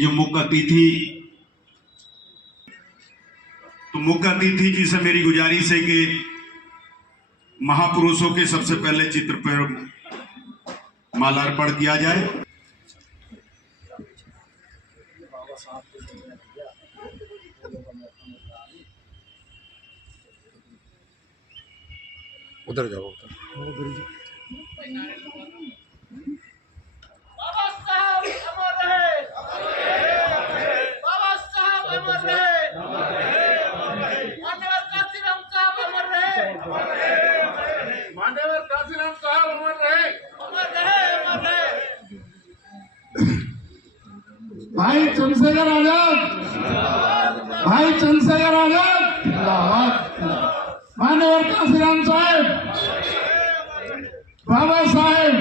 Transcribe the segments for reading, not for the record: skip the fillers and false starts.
जो मुख्य अतिथि, तो मुख्य अतिथि जी से मेरी गुजारिश है कि महापुरुषों के सबसे पहले चित्र पर माल्यार्पण किया जाए। उधर जाओ बाबा साहब अमर रहे, बाबा साहब अमर रहे, मान्यवर काशीराम साहब अमर रहे, मान्यवर काशीराम साहब अमर रहे, अमर रहे, अमर रहे। भाई चंद्रशेखर आजाद, भाई चंद्रशेखर आजाद, मान्यवर काशीराम साहेब, बाबा साहेब।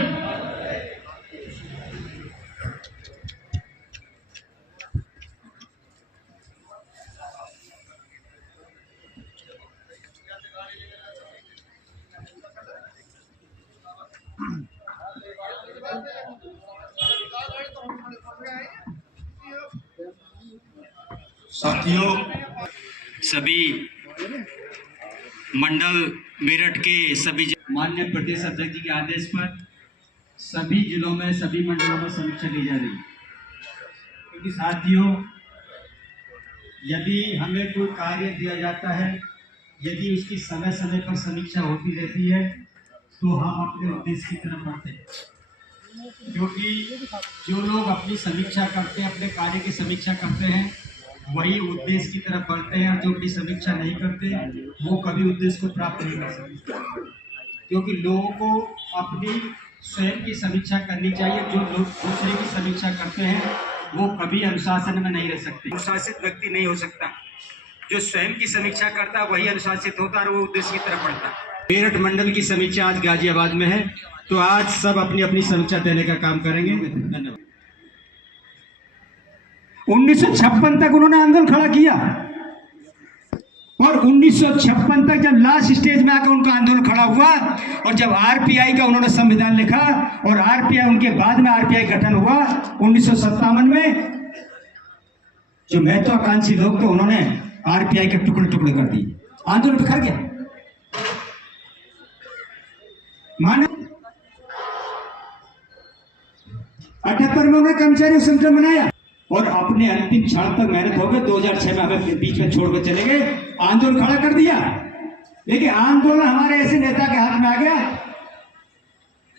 साथियों, सभी मंडल मेरठ के सभी माननीय प्रदेश अध्यक्ष जी के आदेश पर सभी जिलों में सभी मंडलों में समीक्षा की जा रही है। क्योंकि साथियों, यदि हमें कोई कार्य दिया जाता है, यदि उसकी समय समय पर समीक्षा होती रहती है तो हम अपने उद्देश्य की तरफ बढ़ते हैं। क्योंकि जो लोग अपनी समीक्षा करते हैं, अपने कार्य की समीक्षा करते हैं, वही उद्देश्य की तरफ बढ़ते हैं। और जो अपनी समीक्षा नहीं करते वो कभी उद्देश्य को प्राप्त नहीं कर सकते। क्योंकि लोगों को अपनी स्वयं की समीक्षा करनी चाहिए। जो लोग दूसरे की समीक्षा करते हैं वो कभी अनुशासन में नहीं रह सकते। अनुशासित व्यक्ति नहीं हो सकता। जो स्वयं की समीक्षा करता है वही अनुशासित होता है और वो उद्देश्य की तरफ बढ़ता है। मेरठ मंडल की समीक्षा आज गाजियाबाद में है, तो आज सब अपनी अपनी समीक्षा देने का काम करेंगे। धन्यवाद। 1956 तक उन्होंने आंदोलन खड़ा किया और 1956 तक जब लास्ट स्टेज में आकर उनका आंदोलन खड़ा हुआ और जब आरपीआई का उन्होंने संविधान लिखा और आरपीआई उनके बाद में आरपीआई गठन हुआ 1957 में, जो महत्वाकांक्षी लोग थे उन्होंने आरपीआई के टुकड़े टुकड़े कर दिए। आंदोलन बिखर गया। मानो 78 में उन्होंने कर्मचारी संगठन बनाया और अपने अंतिम क्षण तक मेहनत हो गई। 2006 में हमें बीच में छोड़कर चले गए, आंदोलन खड़ा कर दिया। लेकिन आंदोलन हमारे ऐसे नेता के हाथ में आ गया,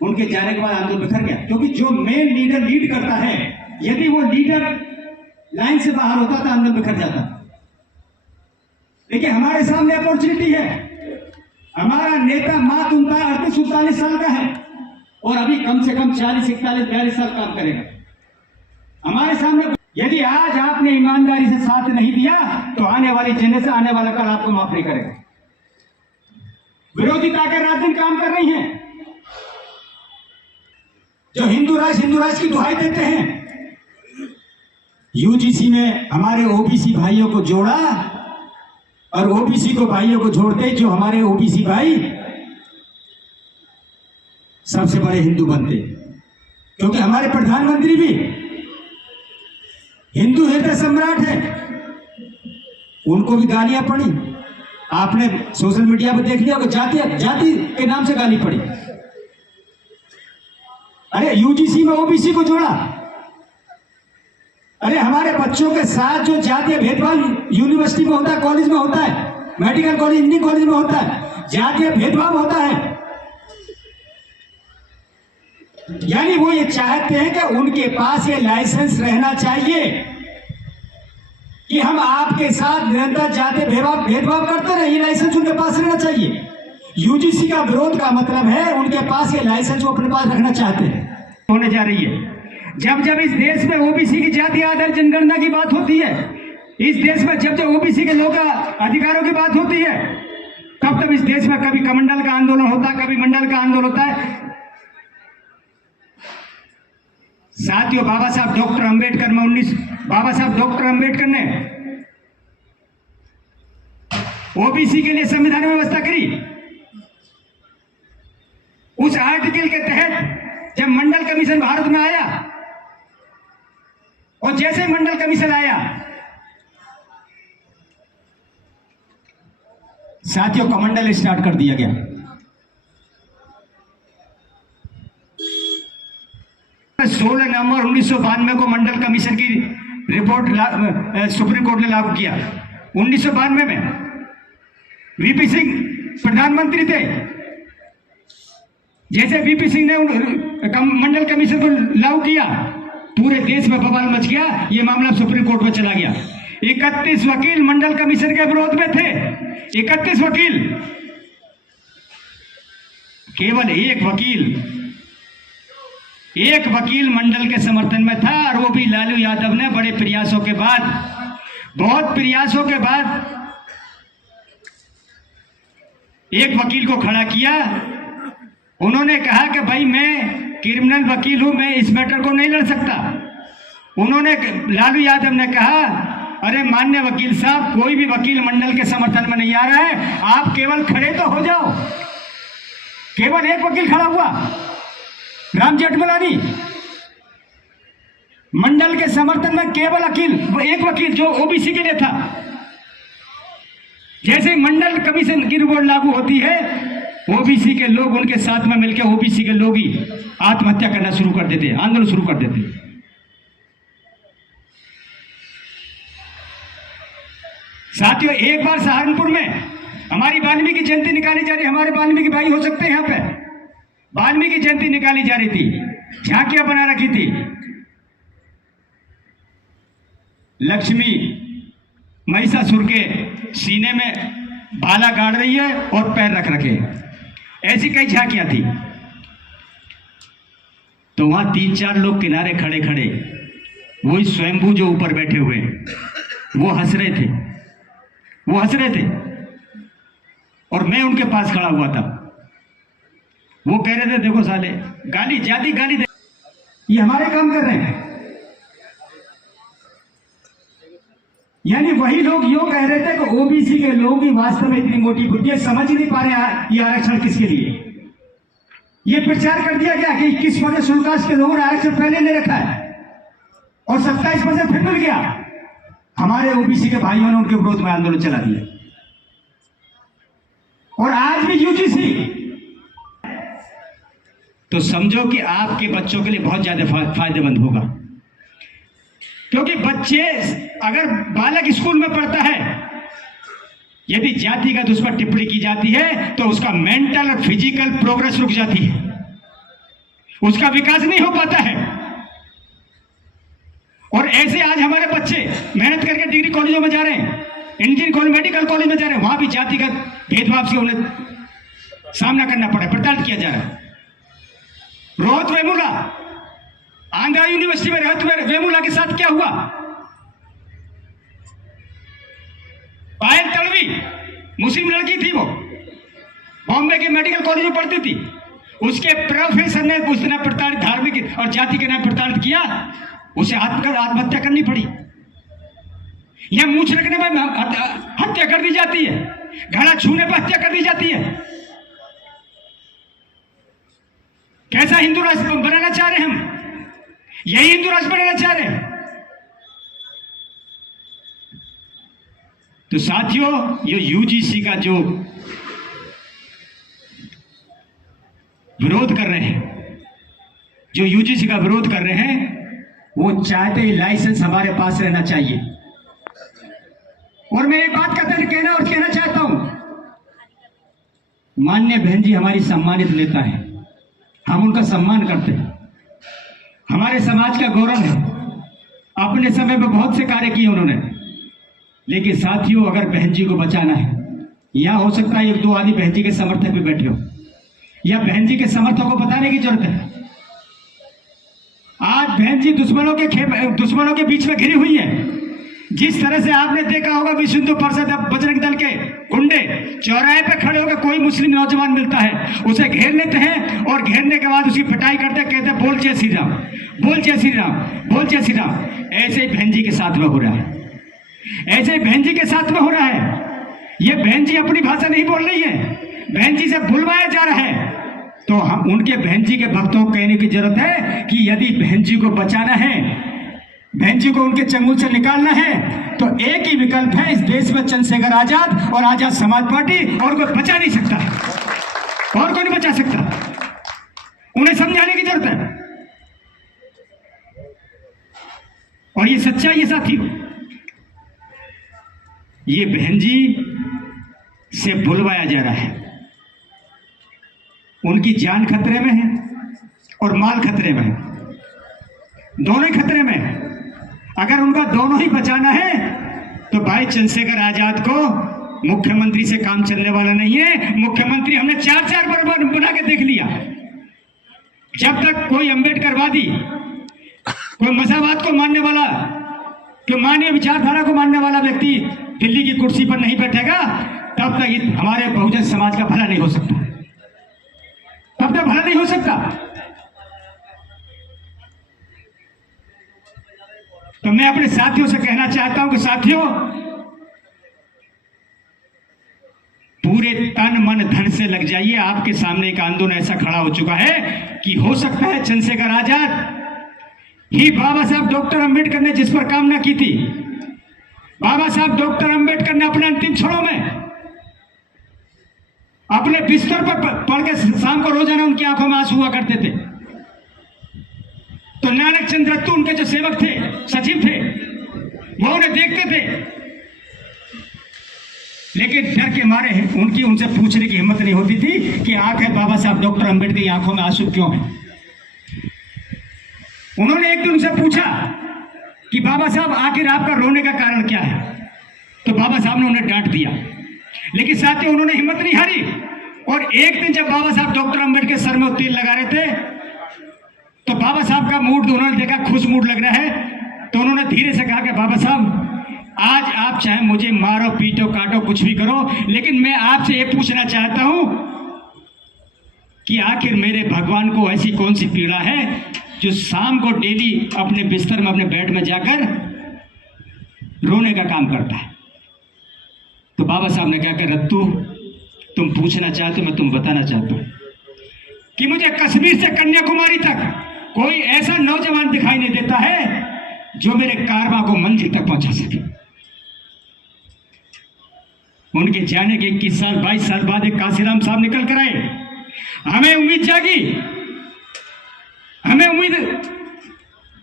उनके जाने के बाद आंदोलन बिखर गया। क्योंकि जो मेन लीडर लीड करता है, यदि वो लीडर लाइन से बाहर होता तो आंदोलन बिखर जाता। लेकिन हमारे सामने अपॉर्चुनिटी है। हमारा नेता मात्र 38-39 साल का है और अभी कम से कम 40-41-42 साल काम करेगा। हमारे सामने यदि आज आपने ईमानदारी से साथ नहीं दिया तो आने वाली जनरेशन, आने वाला कल आपको माफ नहीं करेगा। विरोधी ताकत रात दिन काम कर रही हैं, जो हिंदू राष्ट्र की दुहाई देते हैं। यूजीसी में हमारे ओबीसी भाइयों को जोड़ा और ओबीसी को भाइयों को जोड़ते जो हमारे ओबीसी भाई सबसे बड़े हिंदू बनते। क्योंकि हमारे प्रधानमंत्री भी हिंदू हृदय सम्राट है। उनको भी गालियां पड़ी, आपने सोशल मीडिया पर देख लिया होगा, जाति के नाम से गाली पड़ी। अरे यूजीसी में ओबीसी को जोड़ा। अरे हमारे बच्चों के साथ जो जातीय भेदभाव यूनिवर्सिटी में होता है, कॉलेज में होता है, मेडिकल कॉलेज, इंजीनियरिंग कॉलेज में होता है, जातीय भेदभाव होता है। यानी वो ये चाहते हैं कि उनके पास ये लाइसेंस रहना चाहिए कि हम आपके साथ निरंतर जातीय भेदभाव करते रहे। ये लाइसेंस उनके पास रहना चाहिए। यूजीसी का विरोध का मतलब है उनके पास ये लाइसेंस वो अपने पास रखना चाहते हैं। होने जा रही है। जब जब इस देश में ओबीसी की जातीय आधार जनगणना की बात होती है, इस देश में जब जब ओबीसी के लोग अधिकारों की बात होती है, तब तब इस देश में कभी कमंडल का आंदोलन होता है, कभी मंडल का आंदोलन होता है। साथियों, बाबा साहब डॉक्टर अंबेडकर ने ओबीसी के लिए संविधान में व्यवस्था करी। उस आर्टिकल के तहत जब मंडल कमीशन भारत में आया और जैसे ही मंडल कमीशन आया, साथियों कमंडल स्टार्ट कर दिया गया। 16 नवंबर 1992 को मंडल कमीशन की रिपोर्ट सुप्रीम कोर्ट ने लागू किया। 1992 में वीपी सिंह प्रधानमंत्री थे। जैसे वीपी सिंह ने मंडल कमीशन को लागू किया, पूरे देश में बवाल मच गया। ये मामला सुप्रीम कोर्ट में चला गया। 31 वकील मंडल कमीशन के विरोध में थे। 31 वकील, केवल एक वकील मंडल के समर्थन में था, और वो भी लालू यादव ने बड़े प्रयासों के बाद, बहुत प्रयासों के बाद एक वकील को खड़ा किया। उन्होंने कहा कि भाई मैं क्रिमिनल वकील हूं, मैं इस मैटर को नहीं लड़ सकता। लालू यादव ने कहा, अरे मान्य वकील साहब, कोई भी वकील मंडल के समर्थन में नहीं आ रहा है, आप केवल खड़े तो हो जाओ। केवल एक वकील खड़ा हुआ, राम जेठमलानी। मंडल के समर्थन में केवल एक वकील जो ओबीसी के लिए था। जैसे मंडल कमीशन की रिपोर्ट लागू होती है, ओबीसी के लोग उनके साथ में मिलकर ओबीसी के लोग ही आत्महत्या करना शुरू कर देते, आंदोलन शुरू कर देते। साथियों, एक बार सहारनपुर में हमारी वाल्मीकि जयंती निकाली जा रही, हमारे वाल्मीकि भाई हो सकते हैं यहाँ पे, वाल्मीकि जयंती निकाली जा रही थी, झांकियां बना रखी थी। लक्ष्मी महिषासुर के सीने में भाला गाड़ रही है और पैर रख रखे, ऐसी कई झांकियां थी। तो वहां 3-4 लोग किनारे खड़े खड़े, वही स्वयंभू जो ऊपर बैठे हुए वो हंस रहे थे, और मैं उनके पास खड़ा हुआ था। वो कह रहे थे, देखो साले, गाली दे, ये हमारे काम कर रहे हैं। यानी वही लोग यो कह रहे थे कि ओबीसी के लोग ही वास्तव में इतनी मोटी बुद्धि, समझ ही नहीं पा रहे ये आरक्षण किसके लिए। ये प्रचार कर दिया गया कि 21 शेड्यूल कास्ट के लोगों ने आरक्षण पहले ले रखा है, और 27% फिर मिल गया। हमारे ओबीसी के भाइयों ने उनके विरोध में आंदोलन चला दिया। और आज भी यूजीसी, तो समझो कि आपके बच्चों के लिए बहुत ज्यादा फायदेमंद होगा। क्योंकि बच्चे, अगर बालक स्कूल में पढ़ता है, यदि जातिगत उस पर टिप्पणी की जाती है तो उसका मेंटल और फिजिकल प्रोग्रेस रुक जाती है, उसका विकास नहीं हो पाता है। और ऐसे आज हमारे बच्चे मेहनत करके डिग्री कॉलेजों में जा रहे हैं, इंजीनियरिंग कॉलेज, मेडिकल कॉलेज में जा रहे हैं, वहां भी जातिगत भेदभाव से उन्हें सामना करना पड़ा है, प्रताड़ित किया जा रहा है। रोहित वेमुला, आंध्रा यूनिवर्सिटी में रोहित वेमुला के साथ क्या हुआ? पायल तड़वी मुस्लिम लड़की थी, वो बॉम्बे के मेडिकल कॉलेज में पढ़ती थी, उसके प्रोफेसर ने उसने प्रताड़ित, धार्मिक और जाति के नाम प्रताड़ित किया, उसे आत्महत्या करनी पड़ी। यह मूछ रखने में हत्या कर दी जाती है, घड़ा छूने पर हत्या कर दी जाती है। कैसा हिंदू राष्ट्र बनाना चाह रहे हैं हम? यही हिंदू राष्ट्र बनाना चाह रहे हैं। तो साथियों, ये यूजीसी का जो विरोध कर रहे हैं, जो यूजीसी का विरोध कर रहे हैं, वो चाहते ही लाइसेंस हमारे पास रहना चाहिए। और मैं एक बात कहना चाहता हूं, माननीय बहन जी हमारी सम्मानित नेता है, हम उनका सम्मान करते हैं, हमारे समाज का गौरव है। अपने समय में बहुत से कार्य किए उन्होंने। लेकिन साथियों, अगर बहन जी को बचाना है, यहां हो सकता है 1-2 आदमी बहन जी के समर्थक भी बैठे हो, या बहन जी के समर्थकों को बताने की जरूरत है। आज बहन जी दुश्मनों के बीच में घिरी हुई है। जिस तरह से आपने देखा होगा विश्व हिंदू परिषद बजरंग दल के गुंडे चौराहे पे खड़े होकर कोई मुस्लिम नौजवान मिलता है, उसे घेर लेते हैं, और घेरने के बाद उसकी पिटाई करते, कहते हैं बोल जय श्री राम, बोल जय श्री राम, बोल जय श्री राम। ऐसे ही बहन जी के साथ में हो रहा है, ऐसे ही बहन जी के साथ में हो रहा है। ये बहन जी अपनी भाषा नहीं बोल रही है, बहन जी से बुलवाया जा रहा है। तो हम उनके बहन जी के भक्तों को कहने की जरूरत है कि यदि बहन जी को बचाना है बहन जी को उनके चंगुल से निकालना है तो एक ही विकल्प है इस देश में, चंद्रशेखर आजाद और आजाद समाज पार्टी, और कोई बचा नहीं सकता, और कोई नहीं बचा सकता। उन्हें समझाने की जरूरत है। और ये सच्चाई है साथियों, ये बहन जी से भुलवाया जा रहा है। उनकी जान खतरे में है और माल खतरे में है, दोनों ही खतरे में है। अगर उनका दोनों ही बचाना है तो भाई चंद्रशेखर आजाद को मुख्यमंत्री से काम चलने वाला नहीं है। मुख्यमंत्री हमने चार बार बना के देख लिया। जब तक कोई अम्बेडकरवादी, कोई मसावाद को मानने वाला, कोई मानवीय विचारधारा को मानने वाला व्यक्ति दिल्ली की कुर्सी पर नहीं बैठेगा, तब तक हमारे बहुजन समाज का भला नहीं हो सकता, तब तक भला नहीं हो सकता। तो मैं अपने साथियों से कहना चाहता हूं कि साथियों, पूरे तन मन धन से लग जाइए। आपके सामने एक आंदोलन ऐसा खड़ा हो चुका है कि हो सकता है चंद्रशेखर आजाद ही बाबा साहब डॉक्टर अंबेडकर ने जिस पर कामना की थी, बाबा साहब डॉक्टर अंबेडकर ने अपने अंतिम क्षणों में अपने बिस्तर पर पड़ के शाम को रोजाना उनकी आंखों में आंसू हुआ करते थे। तो नानक चंद्र दत्तू उनके जो सेवक थे, सचिव थे, वो उन्हें देखते थे, लेकिन डर के मारे उनकी उनसे पूछने की हिम्मत नहीं होती थी कि आखिर बाबा साहब डॉक्टर अंबेडकर की आंखों में आंसू क्यों हैं। उन्होंने एक दिन उनसे पूछा कि बाबा साहब आखिर आपका रोने का कारण क्या है, तो बाबा साहब ने उन्हें डांट दिया। लेकिन साथियों, उन्होंने हिम्मत नहीं हारी, और एक दिन जब बाबा साहब डॉक्टर अंबेडकर सर में तेल लगा रहे थे तो बाबा साहब का मूड उन्होंने देखा, खुश मूड लग रहा है, तो उन्होंने धीरे से कहा कि बाबा साहब, आज आप चाहे मुझे मारो, पीटो, काटो, कुछ भी करो, लेकिन मैं आपसे ये पूछना चाहता हूं कि आखिर मेरे भगवान को ऐसी कौन सी पीड़ा है जो शाम को डेली अपने बिस्तर में, अपने बेड में जाकर रोने का काम करता है। तो बाबा साहब ने कहा कि रत्तू, तुम पूछना चाहते हो, मैं तुम बताना चाहता हूं कि मुझे कश्मीर से कन्याकुमारी तक कोई ऐसा नौजवान दिखाई नहीं देता है जो मेरे कारवां को मंजिल तक पहुंचा सके। उनके जाने के 21 साल 22 साल बाद एक काशीराम साहब निकल कर आए। हमें उम्मीद जागी, हमें उम्मीद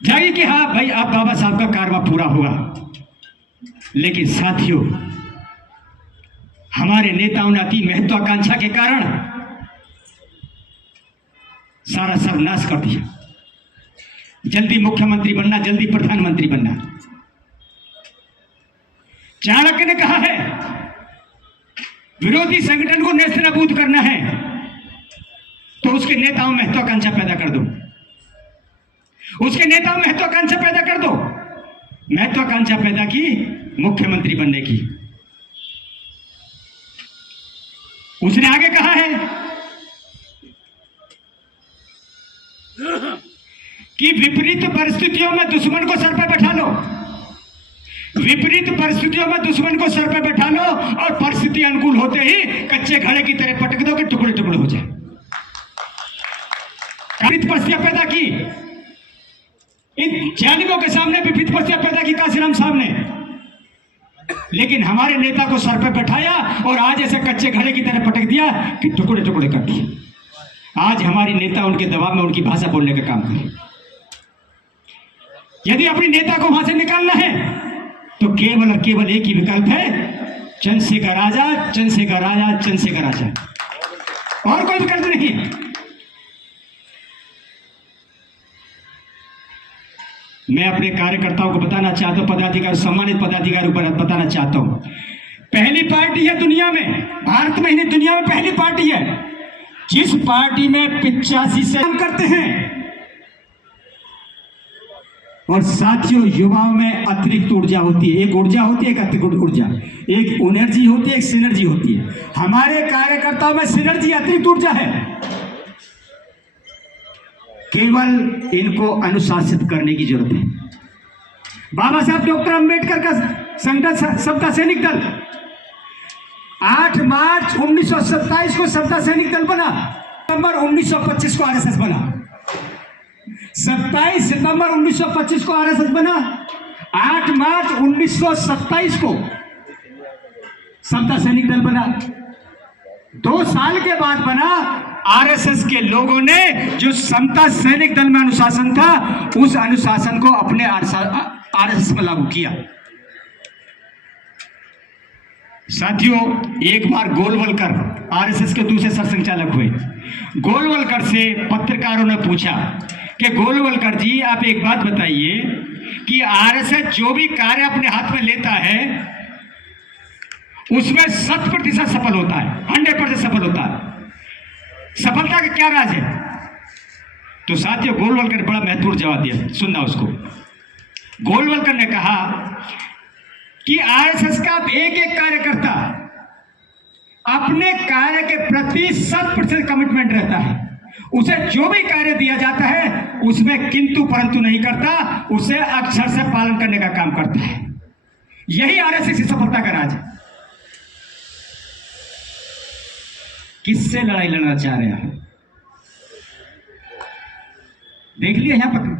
जागी कि हाँ भाई, अब बाबा साहब का कारवां पूरा होगा। लेकिन साथियों, हमारे नेताओं ने अति महत्वाकांक्षा के कारण सारा सर्वनाश कर दिया। जल्दी मुख्यमंत्री बनना, जल्दी प्रधानमंत्री बनना। चाणक्य ने कहा है, विरोधी संगठन को नेस्तनाबूद करना है तो उसके नेताओं में महत्वाकांक्षा पैदा कर दो, उसके नेताओं में महत्वाकांक्षा पैदा कर दो। महत्वाकांक्षा पैदा की मुख्यमंत्री बनने की। उसने आगे कहा है कि विपरीत परिस्थितियों में दुश्मन को सर पर बैठा लो, विपरीत परिस्थितियों में दुश्मन को सर पर बैठा लो, और परिस्थिति अनुकूल होते ही कच्चे घड़े की तरह पटक दो कि टुकड़े टुकड़े हो जाए। विपरीत परिस्थितियां पैदा की, इन जालिमों के सामने विपरीत परिस्थितियां पैदा की काशीराम साहब ने, लेकिन हमारे नेता को सर पर बैठाया और आज ऐसे कच्चे घड़े की तरह पटक दिया कि टुकड़े टुकड़े कर दिए। आज हमारी नेता उनके दबाव में उनकी भाषा बोलने का काम करे। यदि अपने नेता को वहां से निकालना है तो केवल और केवल एक ही विकल्प है, चंद्रशेखर आजाद, चंद्रशेखर आजाद, चंद्रशेखर आजाद, और कोई विकल्प नहीं है। मैं अपने कार्यकर्ताओं को बताना चाहता हूं, पदाधिकारी, सम्मानित पदाधिकारियों पर बताना चाहता हूं, पहली पार्टी है दुनिया में, भारत में ही नहीं दुनिया में पहली पार्टी है जिस पार्टी में 85 से काम करते हैं। और साथियों, युवाओं में अतिरिक्त ऊर्जा होती है, एक ऊर्जा होती है, एक अतिरिक्त ऊर्जा, एक एनर्जी होती है, एक सिनर्जी होती है। हमारे कार्यकर्ताओं में सिनर्जी, अतिरिक्त ऊर्जा है। केवल इनको अनुशासित करने की जरूरत है। बाबा साहब डॉक्टर अंबेडकर का संगठन समता सैनिक दल 8 मार्च 1927 को समता सैनिक दल बना, नवंबर 1925 को आरएसएस बना। 27 सितंबर 1925 को आरएसएस बना, 8 मार्च 1927 को समता सैनिक दल बना। 2 साल के बाद बना। आरएसएस के लोगों ने जो समता सैनिक दल में अनुशासन था, उस अनुशासन को अपने आरएसएस में लागू किया। साथियों, एक बार गोलवलकर आरएसएस के दूसरे सरसंघचालक हुए। गोलवलकर से पत्रकारों ने पूछा कि गोलवलकर जी, आप एक बात बताइए कि आरएसएस जो भी कार्य अपने हाथ में लेता है उसमें 100% सफल होता है, 100% सफल होता है। सफलता का क्या राज है? तो साथियों, गोलवलकर ने बड़ा महत्वपूर्ण जवाब दिया, सुनना उसको। गोलवलकर ने कहा कि आरएसएस का एक एक कार्यकर्ता अपने कार्य के प्रति 100% कमिटमेंट रहता है। उसे जो भी कार्य दिया जाता है उसमें किंतु परंतु नहीं करता, उसे अक्षर से पालन करने का काम करता है। यही आरएसएस की सफलता का राज है। किससे लड़ाई लड़ना चाह रहे हैं? देख लिया यहां पर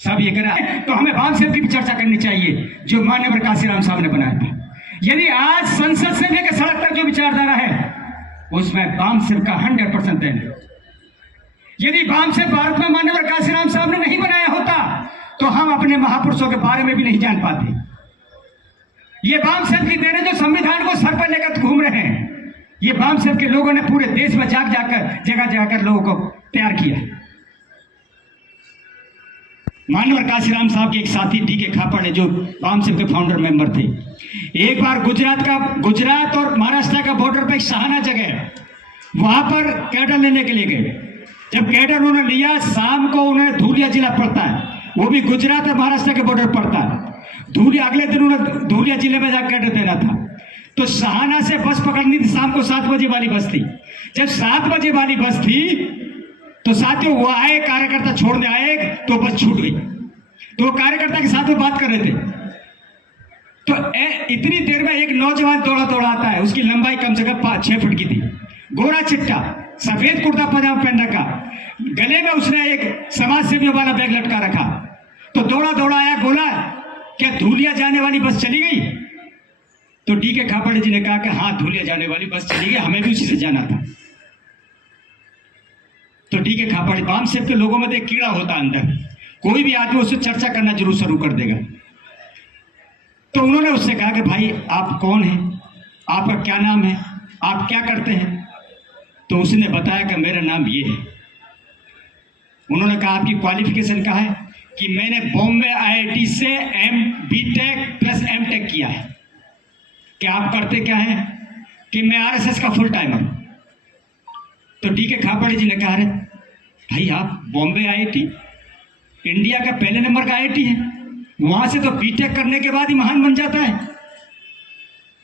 सब ये कह रहा है, तो हमें बाम साहब की भी चर्चा करनी चाहिए जो माननीय काशीराम साहब ने बनाया था। यदि आज संसद से लेकर सड़क तक जो विचारधारा है उसमें बाम साहब का 100% देन है। यदि बाम साहब भारत में माननीय काशीराम साहब ने नहीं बनाया होता तो हम अपने महापुरुषों के बारे में भी नहीं जान पाते। ये बाम साहब की देन है जो संविधान को सर पर लेकर घूम रहे हैं। ये बाम साहब के लोगों ने पूरे देश में जगह जाकर लोगों को तैयार किया। माननीय काशीराम साहब के एक साथी डी.के. खापड़ है जो बाम साहब के फाउंडर मेंबर थे। एक बार गुजरात और महाराष्ट्र का बॉर्डर पर एक सहाना जगह है, वहां पर कैडर लेने के लिए गए। जब कैडर उन्होंने लिया, शाम को उन्हें धूलिया जिला पड़ता है, वो भी गुजरात और महाराष्ट्र के बॉर्डर पड़ता है। धूलिया अगले दिन उन्हें धूलिया जिले में जाकर कैडर देना था, तो सहाना से बस पकड़नी थी। शाम को 7 बजे वाली बस थी। जब 7 बजे वाली बस थी तो साथियों वो आए, कार्यकर्ता छोड़ने आए तो बस छूट गई। तो वो कार्यकर्ता के साथ में बात कर रहे थे, तो इतनी देर में एक नौजवान दौड़ा आता है। उसकी लंबाई कम से कम 6 फुट की थी, गोरा चिट्टा, सफेद कुर्ता पजामा पहन रखा, गले में उसने एक समाज सेवियों वाला बैग लटका रखा। तो दौड़ा आया, बोला क्या धूलिया जाने वाली बस चली गई? तो डी.के. खापड़ जी ने कहा कि हाँ, धूलिया जाने वाली बस चली गई, हमें भी उसी से जाना था। तो डी.के. खापड़, बाम साहब के लोगों में तो एक कीड़ा होता अंदर, कोई भी आदमी उससे चर्चा करना जरूर शुरू कर देगा। तो उन्होंने उससे कहा कि भाई आप कौन हैं, आपका क्या नाम है, आप क्या करते हैं? तो उसने बताया कि मेरा नाम ये है। उन्होंने कहा आपकी क्वालिफिकेशन क्या है? कि मैंने बॉम्बे IIT से BTech प्लस M.Tech किया है। क्या आप करते क्या हैं? कि मैं आरएसएस का फुल टाइमर। तो डी.के. खापड़ जी ने कहा, अरे भाई आप बॉम्बे IIT, इंडिया का पहले नंबर का IIT है, वहां से तो बीटेक करने के बाद ही महान बन जाता है।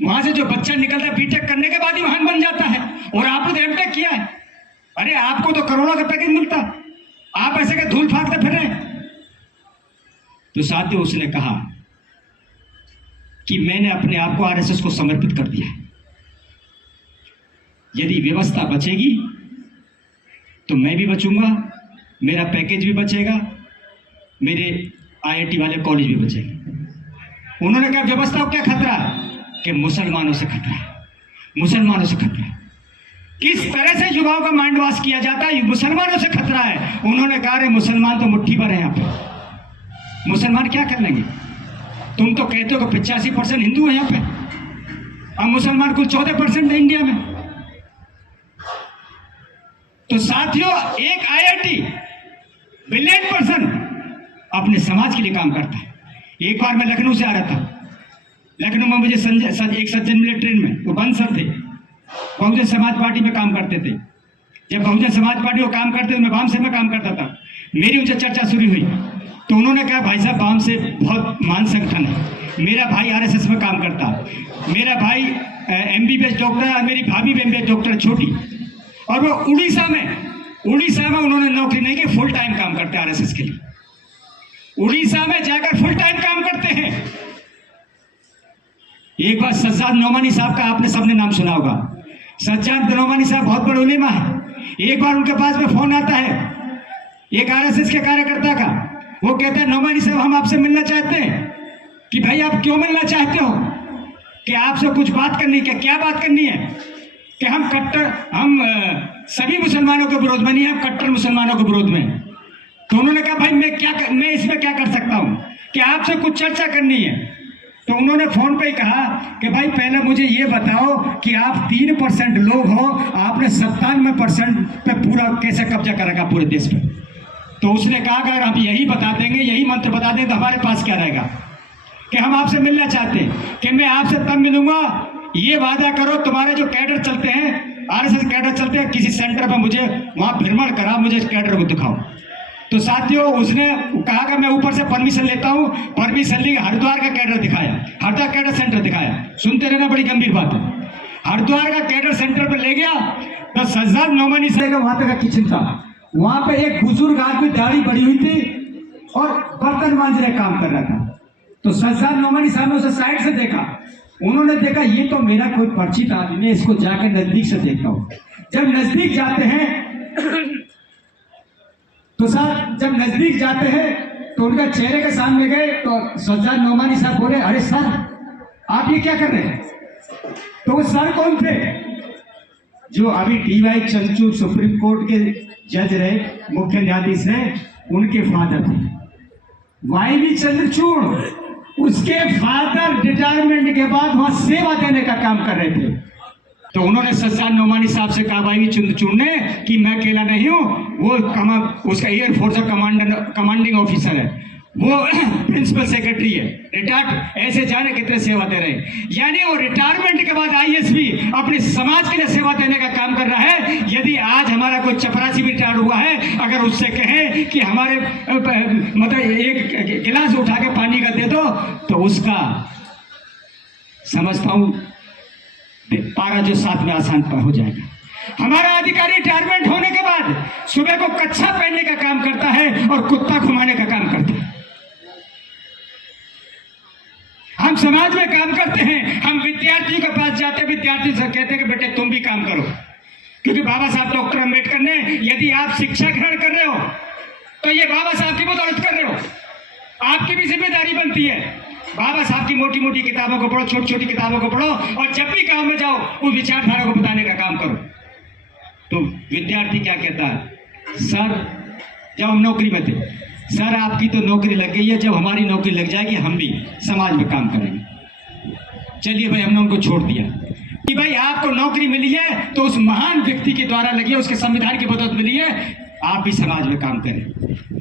वहां से जो बच्चा निकलता है बीटेक करने के बाद ही महान बन जाता है, और आपने तो M.Tech किया है। अरे आपको तो करोड़ों का पैकेज मिलता, आप ऐसे के धूल फाड़ते फिर रहे। तो साथियों उसने कहा कि मैंने अपने आप को आरएसएस को समर्पित कर दिया है। यदि व्यवस्था बचेगी तो मैं भी बचूंगा, मेरा पैकेज भी बचेगा, मेरे IIT वाले कॉलेज भी बचेंगे। उन्होंने कहा व्यवस्था को क्या खतरा? कि मुसलमानों से खतरा है, मुसलमानों से खतरा है। किस तरह से युवाओं का माइंड वॉश किया जाता है, मुसलमानों से खतरा है। उन्होंने कहा रे मुसलमान तो मुट्ठी भर है यहाँ पे, मुसलमान क्या कर लेंगे? तुम तो कहते हो कि 85% हिंदू है यहाँ पे, अब मुसलमान कुल 14% है इंडिया में। तो साथियों एक IIT ब्रिलियंट पर्सन अपने समाज के लिए काम करता है। एक बार मैं लखनऊ से आ रहा था, लखनऊ में मुझे एक सज्जन मिले ट्रेन में, वो बंसर थे, बहुजन समाज पार्टी में काम करते थे। जब बहुजन समाज पार्टी में काम करते थे, मैं बाम से में काम करता था। मेरी उनसे चर्चा शुरू हुई तो उन्होंने कहा भाई साहब बाम से बहुत मान संगठन है, मेरा भाई आरएसएस में काम करता, मेरा भाई MBBS डॉक्टर है, मेरी भाभी भी MBBS डॉक्टर छोटी, और वो उड़ीसा में उन्होंने नौकरी नहीं की, फुल टाइम काम करते हैं आरएसएस के लिए। उड़ीसा में जाकर फुल टाइम काम करते हैं। एक बार सज्जाद नोमानी साहब का आपने सबने नाम सुना होगा। सज्जाद नोमानी साहब बहुत बड़े उलेमा है। एक बार उनके पास में फोन आता है, एक आरएसएस के कार्यकर्ता का, वो कहता है नोमानी साहब हम आपसे मिलना चाहते हैं। कि भाई आप क्यों मिलना चाहते हो? कि आपसे कुछ बात करनी, क्या बात करनी है? कि हम सभी मुसलमानों के विरोध में नहीं, हम कट्टर मुसलमानों के विरोध में। तो उन्होंने कहा भाई मैं इसमें क्या कर सकता हूं कि आपसे कुछ चर्चा करनी है। तो उन्होंने फोन पे ही कहा कि भाई पहले मुझे ये बताओ कि आप 3% लोग हो, आपने 97% पे पूरा कैसे कब्जा कर रखा पूरे देश पे? तो उसने कहा अगर आप यही बता देंगे, यही मंत्र बता देंगे तो हमारे पास क्या रहेगा? कि हम आपसे मिलना चाहते हैं, कि मैं आपसे तब मिलूंगा, ये वादा करो तुम्हारे जो कैडर चलते हैं, आरएसएस कैडर चलते हैं, किसी सेंटर पर मुझे वहां भ्रमण करा, मुझे इस कैडर को दिखाओ। तो साथियों उसने कहा कि मैं ऊपर से परमिशन लेता हूं, परमिशन ली, हरिद्वार का कैडर दिखाया, हरिद्वार कैडर सेंटर दिखाया। सुनते रहना, बड़ी गंभीर बात है। हरिद्वार का कैडर सेंटर पर ले गया तो सज्जाद नोमानी से वहां पे का किचन था, वहां पे एक बुजुर्ग आदमी दाढ़ी बड़ी हुई थी और बर्तन मांजने काम कर रहा था। तो सज्जाद नोमानी साहब ने उसे साइड से देखा, उन्होंने देखा ये तो मेरा कोई परिचित आदमी है, इसको जाकर नजदीक से देखता हूं। जब नजदीक जाते हैं तो सर जब नजदीक जाते हैं तो उनका चेहरे के सामने गए तो सज्जाद नोमानी साहब बोले अरे सर आप ये क्या कर रहे हैं? तो वो सर कौन थे? जो अभी डीवाई चंद्रचूड़ सुप्रीम कोर्ट के जज रहे, मुख्य न्यायाधीश रहे, उनके फादर थे वाई चंद्रचूड़। उसके फादर रिटायरमेंट के बाद वहां सेवा देने का काम कर रहे थे। तो उन्होंने सज्जाद नोमानी साहब से कहा भाई चंद्रचूड़ ने कि मैं अकेला नहीं हूं, वो उसका एयरफोर्स का कमांडिंग ऑफिसर है, वो प्रिंसिपल सेक्रेटरी है, रिटायर्ड, ऐसे जाने कितने सेवा दे रहे हैं। यानी वो रिटायरमेंट के बाद आईएएस अपने समाज के लिए सेवा देने का काम कर रहा है। यदि आज हमारा कोई चपरासी भी रिटायर हुआ है, अगर उससे कहे कि हमारे मतलब एक गिलास उठा के पानी का दे दो, तो उसका समझता हूं पारा जो साथ में आसान पर हो जाएगा। हमारा अधिकारी रिटायरमेंट होने के बाद सुबह को कच्छा पहनने का काम करता है और कुत्ता घुमाने का काम करता है। हम समाज में काम करते हैं, हम विद्यार्थियों के पास जाते हैं, विद्यार्थी से कहते हैं कि बेटे तुम भी काम करो, क्योंकि बाबा साहब डॉक्टर अम्बेडकर ने, यदि आप शिक्षा ग्रहण कर रहे हो तो ये बाबा साहब की बदौलत कर रहे हो, आपकी भी जिम्मेदारी बनती है। बाबा साहब की मोटी मोटी किताबों को पढ़ो, छोटी छोटी किताबों को पढ़ो, और जब भी गांव में जाओ उस विचारधारा को बताने का काम करो। तो विद्यार्थी क्या कहता है? सर जब हम नौकरी में थे, सर आपकी तो नौकरी लग गई है, जब हमारी नौकरी लग जाएगी हम भी समाज में काम करेंगे। चलिए भाई हमने उनको छोड़ दिया कि भाई आपको नौकरी मिली है तो उस महान व्यक्ति के द्वारा लगी है, उसके संविधान की बदौलत मिली है, आप भी समाज में काम करें।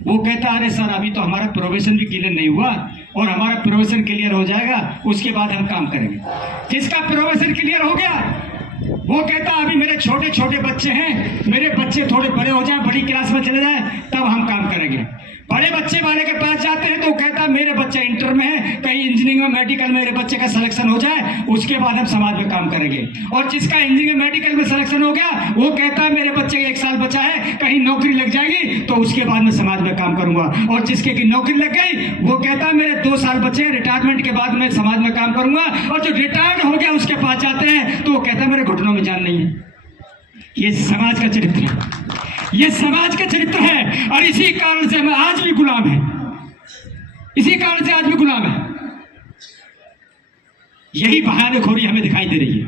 वो कहता अरे सर अभी तो हमारा प्रोबेशन भी क्लियर नहीं हुआ, और हमारा प्रोबेशन क्लियर हो जाएगा उसके बाद हम काम करेंगे। जिसका प्रोबेशन क्लियर हो गया वो कहता अभी मेरे छोटे छोटे बच्चे हैं, मेरे बच्चे थोड़े बड़े हो जाएं, बड़ी क्लास में चले जाएं, तब हम काम करेंगे। बड़े बच्चे वाले के पास जाते हैं तो वो कहता मेरे बच्चे इंटर में है, कहीं इंजीनियरिंग में मेडिकल में मेरे बच्चे का सिलेक्शन हो जाए, उसके बाद हम समाज में काम करेंगे। और जिसका इंजीनियरिंग मेडिकल में सिलेक्शन हो गया वो कहता है मेरे बच्चे का 1 साल बचा है, कहीं नौकरी लग जाएगी तो उसके बाद मैं समाज में काम करूंगा। और जिसके की नौकरी लग गई वो कहता है मेरे 2 साल बचे हैं, रिटायरमेंट के बाद मैं समाज में काम करूंगा। और जो रिटायर्ड हो गया उसके पास जाते हैं तो वो कहता है मेरे घुटनों में जान नहीं है। ये समाज का चरित्र है, ये समाज का चरित्र है, और इसी कारण से हम आज भी गुलाम हैं, इसी कारण से आज भी गुलाम है। यही बहानेखोरी हमें दिखाई दे रही है,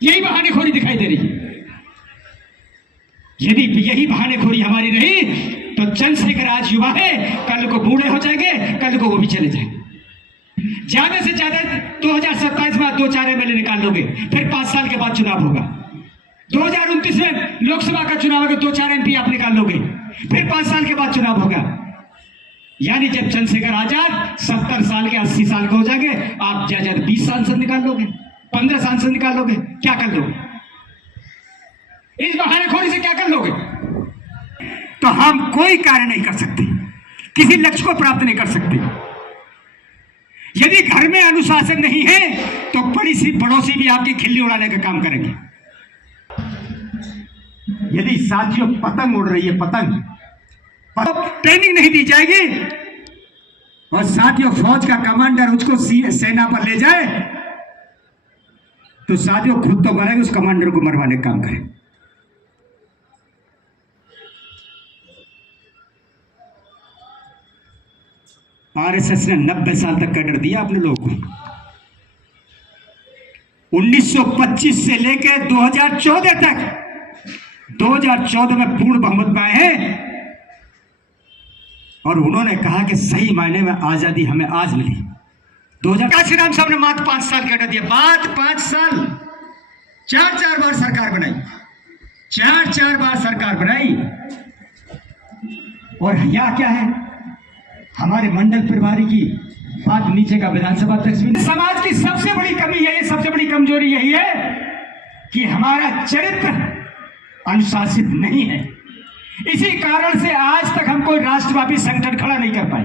यही बहानेखोरी दिखाई दे रही है। यदि यही बहानेखोरी हमारी रही तो चंद्रशेखर आज युवा है, कल को बूढ़े हो जाएंगे, कल को वो भी चले जाएंगे। ज्यादा से ज्यादा 2027 में 2-4 एमएलए निकाल लोगे, फिर 5 साल के बाद चुनाव होगा। 2029 में लोकसभा का चुनाव होगा, 2-4 एमपी आप निकाल लोगे, फिर 5 साल के बाद चुनाव होगा। यानी जब चंद्रशेखर आजाद 70 साल के 80 साल के हो जाएंगे, आप ज्यादा 20 सांसद निकाल लोगे, 15 सांसद निकाल लोगे, क्या कर लोगे? इस बहानेखोरी से क्या कर लोगे? तो हम कोई कार्य नहीं कर सकते, किसी लक्ष्य को प्राप्त नहीं कर सकते। यदि घर में अनुशासन नहीं है तो पड़ोसी भी आपकी खिल्ली उड़ाने का काम करेंगे। यदि साथियों पतंग उड़ रही है, पतंग ट्रेनिंग नहीं दी जाएगी, और साथियों फौज का कमांडर उसको सेना पर ले जाए तो साथियों खुद तो मरेंगे, उस कमांडर को मरवाने का काम करें। आरएसएस ने 90 साल तक कैडर दिया अपने लोगों को। 1925 से लेकर 2014 तक, 2014 में पूर्ण बहुमत में आए हैं और उन्होंने कहा कि सही मायने में आजादी हमें आज मिली। 2000 काशीराम साहब ने मात्र 5 साल कैडर दिया, मात्र 5 साल। 4 बार सरकार बनाई, 4 बार सरकार बनाई। और यहाँ क्या है, हमारे मंडल प्रभारी की बात नीचे का विधानसभा अध्यक्ष। समाज की सबसे बड़ी कमी है, सबसे बड़ी कमजोरी यही है कि हमारा चरित्र अनुशासित नहीं है। इसी कारण से आज तक हम कोई राष्ट्रव्यापी संगठन खड़ा नहीं कर पाए।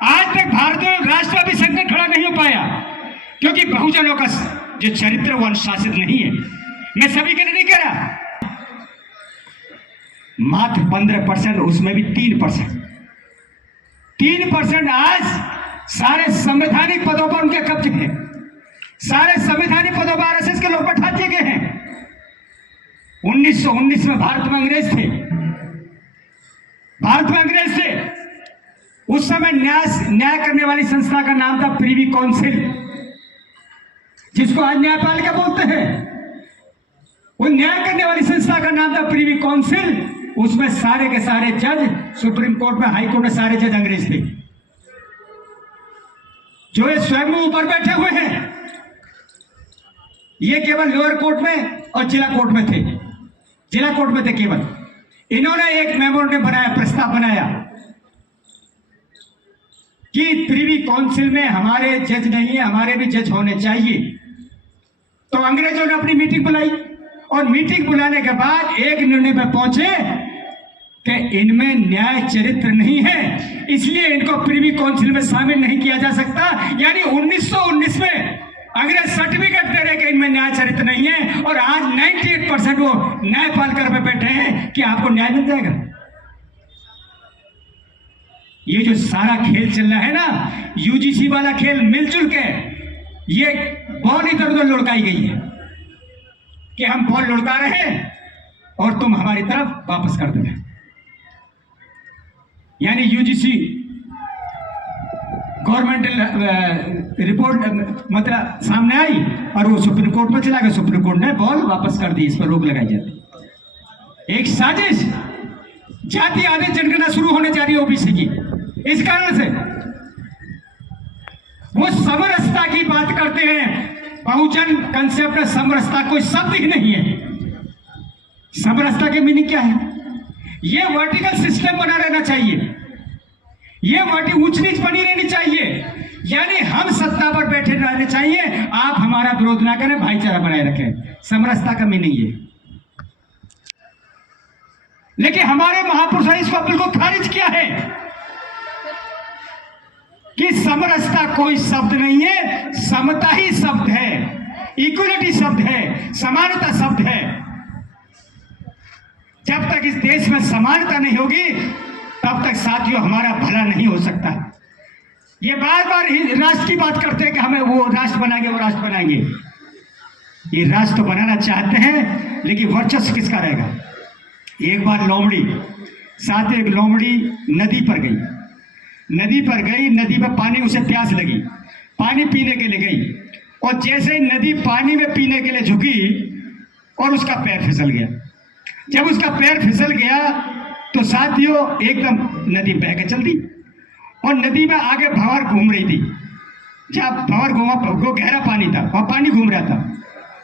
आज तक भारत में राष्ट्रव्यापी संगठन खड़ा नहीं हो पाया क्योंकि बहुजनों का जो चरित्र वो अनुशासित नहीं है। मैं सभी के लिए नहीं कह रहा, मात्र 15%, उसमें भी 3% आज सारे संवैधानिक पदों पर उनके कब्जे हैं। सारे संवैधानिक पदों पर आरएसएस के लोग बैठा दिए गए हैं। 1919 में भारत में अंग्रेज थे, भारत में अंग्रेज थे। उस समय न्याय करने वाली संस्था का नाम था प्रिवी काउंसिल, जिसको आज न्यायपालिका बोलते हैं। वो न्याय करने वाली संस्था का नाम था प्रिवी काउंसिल। उसमें सारे के सारे जज, सुप्रीम कोर्ट में, हाई कोर्ट में सारे जज अंग्रेज थे। जो ये स्वयं ऊपर बैठे हुए हैं, ये केवल लोअर कोर्ट में और जिला कोर्ट में थे, जिला कोर्ट में थे केवल। इन्होंने एक मेमोरेंडम बनाया, प्रस्ताव बनाया कि प्रिवी काउंसिल में हमारे जज नहीं है, हमारे भी जज होने चाहिए। तो अंग्रेजों ने अपनी मीटिंग बुलाई और मीटिंग बुलाने के बाद एक निर्णय पर पहुंचे कि इनमें न्याय चरित्र नहीं है, इसलिए इनको प्रिवी काउंसिल में शामिल नहीं किया जा सकता। यानी 1919 में अंग्रेज सर्टिफिकेट दे रहे कि इनमें न्याय चरित्र नहीं है और आज 98% वो न्यायपालिका में बैठे हैं कि आपको न्याय मिल जाएगा। ये जो सारा खेल चल रहा है ना, यूजीसी वाला खेल, मिलजुल के ये बॉल इधर उधर लुढ़काई गई है कि हम बॉल लुढ़का रहे हैं और तुम हमारी तरफ वापस कर दोगे। यानी यूजीसी गवर्नमेंट रिपोर्ट मतलब सामने आई और वो सुप्रीम कोर्ट में चला गया। सुप्रीम कोर्ट ने बॉल वापस कर दी, इस पर रोक लगाई जाती। एक साजिश, जाति आदेश जनगणना शुरू होने जा रही है ओबीसी की। इस कारण से वो समरसता की बात करते हैं। बहुजन कंसेप्ट, समरसता कोई शब्द ही नहीं है। समरसता की मीनिंग क्या है? ये वर्टिकल सिस्टम बना रहना चाहिए, ये ऊंच नीच बनी रहनी चाहिए। यानी हम सत्ता पर बैठे रहने चाहिए, आप हमारा विरोध ना करें, भाईचारा बनाए रखें। समरसता का मीनिंग ये। लेकिन हमारे महापुरुषों ने इसको बिल्कुल खारिज किया है कि समरसता कोई शब्द नहीं है, समता ही शब्द है, इक्वलिटी शब्द है, समानता शब्द है। जब तक इस देश में समानता नहीं होगी तब तक साथियों हमारा भला नहीं हो सकता। ये बार बार राष्ट्र की बात करते हैं कि हमें वो राष्ट्र बनाएंगे, वो राष्ट्र बनाएंगे। ये राष्ट्र तो बनाना चाहते हैं, लेकिन वर्चस्व किसका रहेगा? एक बार लोमड़ी, साथ एक लोमड़ी नदी पर गई, नदी पर पानी, उसे प्यास लगी, पानी पीने के लिए गई और जैसे ही नदी पानी में पीने के लिए झुकी और उसका पैर फिसल गया। जब उसका पैर फिसल गया तो साथियों एकदम नदी बह के चल दी और नदी में आगे भंवर घूम रही थी। जहाँ भंवर घूमा, वो गहरा पानी था, वहाँ पानी घूम रहा था।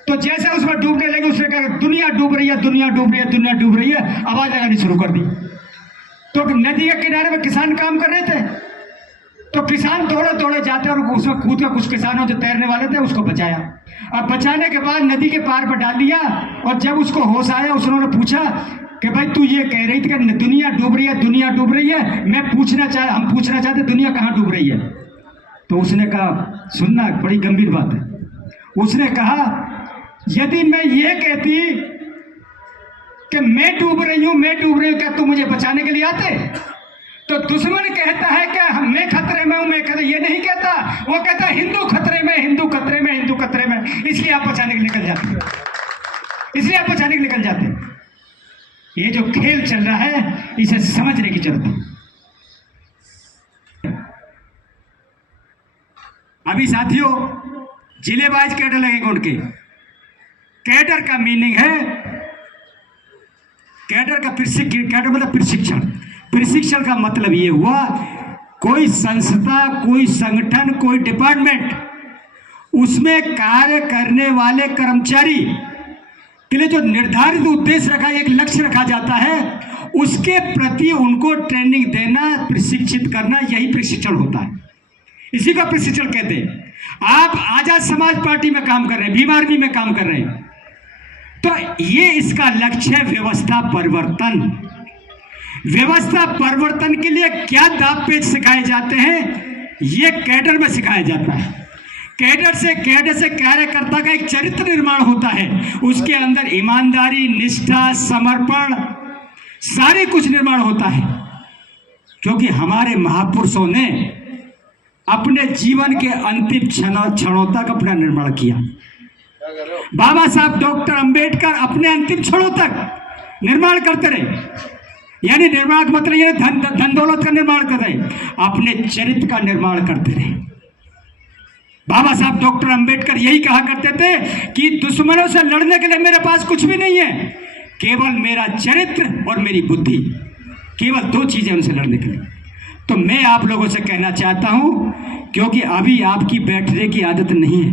तो जैसे उसमें डूबने लगे, उसने कहा दुनिया डूब रही है, दुनिया डूब रही है, दुनिया डूब रही है, आवाज लगानी शुरू कर दी। तो नदी के किनारे में किसान काम कर रहे थे, तो किसान दौड़े दौड़े जाते और उसमें कूद कर कुछ किसानों जो तैरने वाले थे उसको बचाया और बचाने के बाद नदी के पार पर डाल दिया। और जब उसको होश आया, उसने पूछा कि भाई तू ये कह रही थी कि दुनिया डूब रही है, दुनिया डूब रही है, हम पूछना चाहते दुनिया कहाँ डूब रही है। तो उसने कहा, सुनना बड़ी गंभीर बात है। उसने कहा यदि मैं ये कहती कि मैं डूब रही हूं, क्या तुम मुझे बचाने के लिए आते? तो दुश्मन कहता है कि मैं खतरे में हूं, मैं कहता, ये नहीं कहता, वो कहता हिंदू खतरे में, हिंदू खतरे में, हिंदू खतरे में, इसलिए आप बचाने के लिए निकल जाते, इसलिए आप बचाने के लिए निकल जाते। ये जो खेल चल रहा है इसे समझने की जरूरत है, अभी साथियों जिले वाइज कैडर लगेंगे उनके। कैडर का मीनिंग है, कैडर मतलब प्रशिक्षण। प्रशिक्षण का मतलब ये हुआ कोई संस्था, कोई संगठन, कोई डिपार्टमेंट, उसमें कार्य करने वाले कर्मचारी के लिए जो निर्धारित उद्देश्य रखा, एक लक्ष्य रखा जाता है, उसके प्रति उनको ट्रेनिंग देना, प्रशिक्षित करना, यही प्रशिक्षण होता है। इसी का प्रशिक्षण कहते हैं। आप आजाद समाज पार्टी में काम कर रहे हैं, भीम आर्मी में काम कर रहे हैं, तो ये इसका लक्ष्य है व्यवस्था परिवर्तन। व्यवस्था परिवर्तन के लिए क्या दाव पेच सिखाए जाते हैं, ये कैडर में सिखाया जाता है। कैडर से कार्यकर्ता का एक चरित्र निर्माण होता है, उसके अंदर ईमानदारी, निष्ठा, समर्पण, सारे कुछ निर्माण होता है। क्योंकि हमारे महापुरुषों ने अपने जीवन के अंतिम क्षणों तक अपना निर्माण किया। बाबा साहब डॉक्टर अंबेडकर अपने अंतिम क्षणों तक निर्माण करते रहे, यानी निर्माण का मतलब ये धन दौलत का निर्माण कर रहे, अपने चरित्र का निर्माण करते रहे। बाबा साहब डॉक्टर अंबेडकर यही कहा करते थे कि दुश्मनों से लड़ने के लिए मेरे पास कुछ भी नहीं है, केवल मेरा चरित्र और मेरी बुद्धि, केवल 2 चीजें उनसे लड़ने के लिए। तो मैं आप लोगों से कहना चाहता हूं, क्योंकि अभी आपकी बैठने की आदत नहीं है,